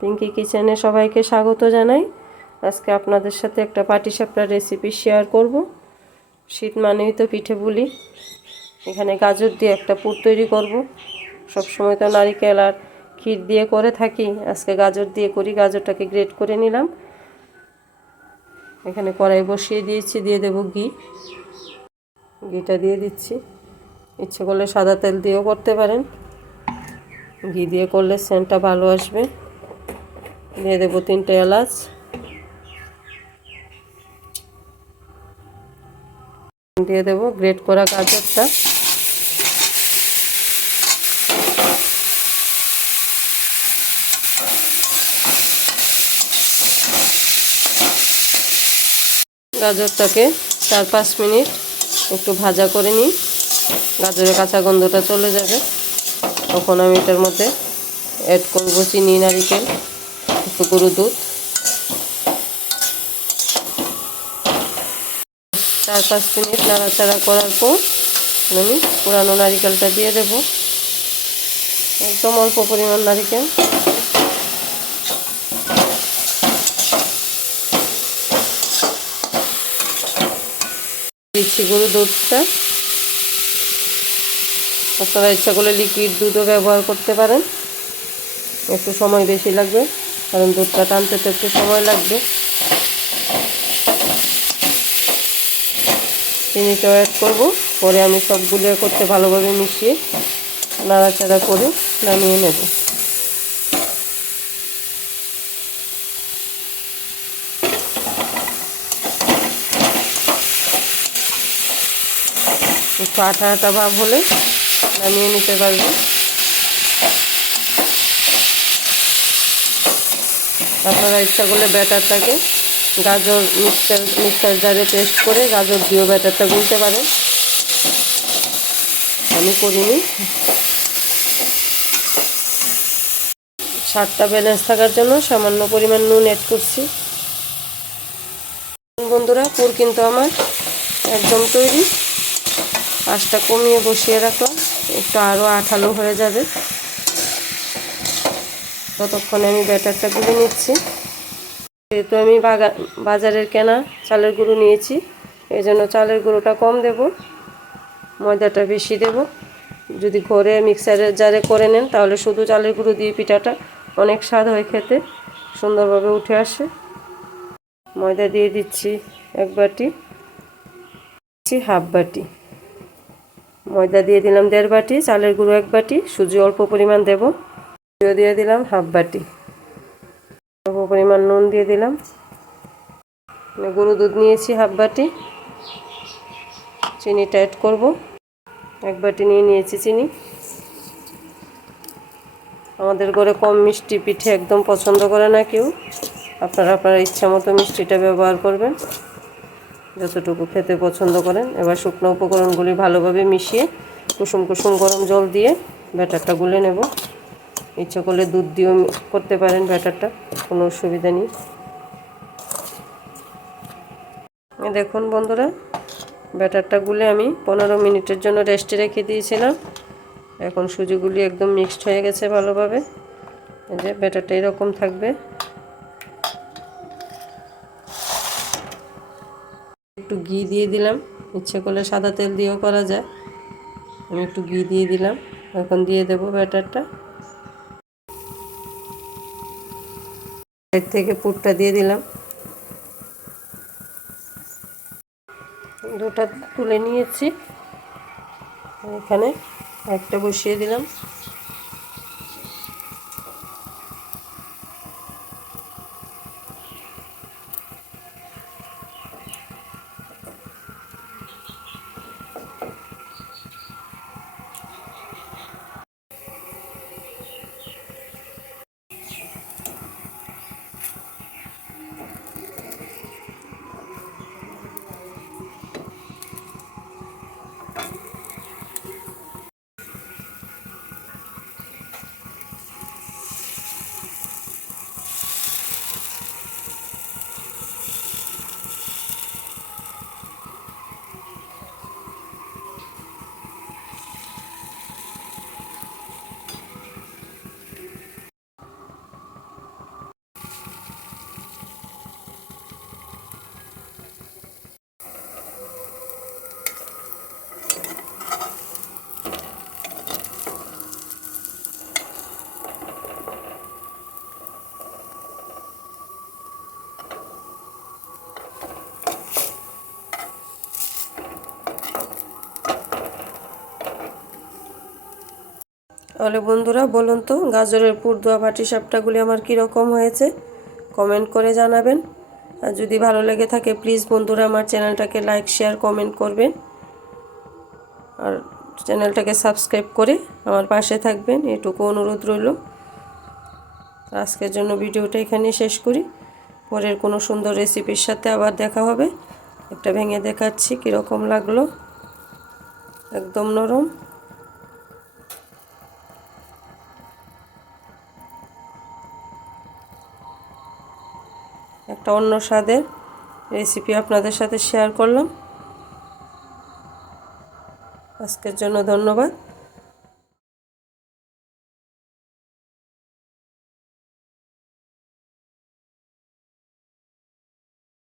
পিঙ্কি কিচেনে সবাইকে স্বাগত জানাই। আজকে আপনাদের সাথে একটা পাটিসাপটার রেসিপি শেয়ার করব। শীত মানেই তো পিঠে পুলি। এখানে গাজর দিয়ে একটা পুর তৈরি করব। সবসময় তো নারিকেল আর ক্ষীর দিয়ে করে থাকি, আজকে গাজর দিয়ে করি। গাজরটাকে গ্রেট করে নিলাম। এখানে কড়াই বসিয়ে দিয়েছি, দিয়ে দেব ঘি। ঘিটা দিয়ে দিচ্ছি। ইচ্ছে করলে সাদা তেল দিয়েও করতে পারেন, ঘি দিয়ে করলে সেন্টটা ভালো আসবে। দিয়ে দেবো 3টে এলাচ, দিয়ে দেবো গ্রেট করা গাজরটা, গাজরটাকে 4-5 মিনিট একটু ভাজা করে নিই। গাজরের কাঁচা গন্ধটা চলে যাবে, তখন আমি এটার মধ্যে অ্যাড করব চিনি, নারিকেল, একটু গরু দুধ। 4-5 মিনিট নাড়াচাড়া করার পর আমি পুরানো নারিকেলটা দিয়ে দেব, একদম অল্প পরিমাণ নারিকেল। দিচ্ছি গরু দুধটা। আপনারা ইচ্ছা করলে লিকুইড দুধও ব্যবহার করতে পারেন, একটু সময় বেশি লাগবে, কারণ দুধটা টানতে তো একটু সময় লাগবে। চিনিটাও অ্যাড করব, পরে আমি সবগুলো করতে ভালোভাবে মিশিয়ে নাড়াচাড়া করে নামিয়ে নেব। একটু আঠা আঠা ভাব হলে নামিয়ে নিতে পারবে। আপনারা ইচ্ছা করলে ব্যাটারটাকে গাজর মিক্সার জারে পেস্ট করে গাজর দিয়েও ব্যাটারটা গুলতে পারেন, আমি করিনি। স্বাদটা ব্যালেন্স থাকার জন্য সামান্য পরিমাণ নুন অ্যাড করছি। বন্ধুরা, পুর কিন্তু আমার একদম তৈরি। আঁচটা কমিয়ে বসিয়ে রাখলাম, একটু আরও আঠালো হয়ে যাবে, ততক্ষণে আমি ব্যাটারটা গুলে নিচ্ছি। যেহেতু আমি বাজারের কেনা চালের গুঁড়ো নিয়েছি, এই জন্য চালের গুঁড়োটা কম দেব, ময়দাটা বেশি দেব। যদি ঘরে মিক্সারের জারে করে নেন তাহলে শুধু চালের গুঁড়ো দিয়ে পিঠাটা অনেক স্বাদ হয়, খেতে সুন্দরভাবে উঠে আসে। ময়দা দিয়ে দিচ্ছি 1 বাটি, হাফ বাটি। ময়দা দিয়ে দিলাম 1.5 বাটি, চালের গুঁড়ো 1 বাটি, সুজি অল্প পরিমাণ দেব, দিয়ে দিলাম হাফ বাটি, অল্প পরিমাণ নুন দিয়ে দিলাম। গরু দুধ নিয়েছি হাফ বাটি, চিনিটা অ্যাড করব, 1 বাটি নিয়ে নিয়েছি চিনি। আমাদের ঘরে কম মিষ্টি পিঠে একদম পছন্দ করে না কেউ, আপনারা আপনার ইচ্ছা মতো মিষ্টিটা ব্যবহার করবেন, যতটুকু খেতে পছন্দ করেন। এবার শুকনো উপকরণগুলি ভালোভাবে মিশিয়ে কুসুম কুসুম গরম জল দিয়ে ব্যাটারটা গুলে নেব। ইচ্ছা করলে দুধ দিয়েও করতে পারেন ব্যাটারটা, কোনো অসুবিধা নেই। দেখুন বন্ধুরা, ব্যাটারটা গুলে আমি 15 মিনিটের জন্য রেস্টে রেখে দিয়েছিলাম। এখন সুজিগুলি একদম মিক্সড হয়ে গেছে ভালোভাবে। এই যে ব্যাটারটা এরকম থাকবে। একটু ঘি দিয়ে দিলাম, ইচ্ছে করলে সাদা তেল দিয়েও করা যায়, আমি একটু ঘি দিয়ে দিলাম। এখন দিয়ে দেব ব্যাটারটা, এর থেকে পুরটা দিয়ে দিলাম। দুটো তুলে নিয়েছি, এখানে একটা বসিয়ে দিলাম। তাহলে বন্ধুরা বলুন তো গাজরের পুর দেওয়া পাটিসাপটাগুলি আমার কীরকম হয়েছে, কমেন্ট করে জানাবেন। আর যদি ভালো লেগে থাকে প্লিজ বন্ধুরা আমার চ্যানেলটাকে লাইক শেয়ার কমেন্ট করবেন, আর চ্যানেলটাকে সাবস্ক্রাইব করে আমার পাশে থাকবেন, এটুকু অনুরোধ রইল। আজকের জন্য ভিডিওটা এখানেই শেষ করি। পরের কোনো সুন্দর রেসিপির সাথে আবার দেখা হবে। একটা ভেঙে দেখাচ্ছি কীরকম লাগলো, একদম নরম। একটা অন্য স্বাদের রেসিপি আপনাদের সাথে শেয়ার করলাম। আজকের জন্য ধন্যবাদ।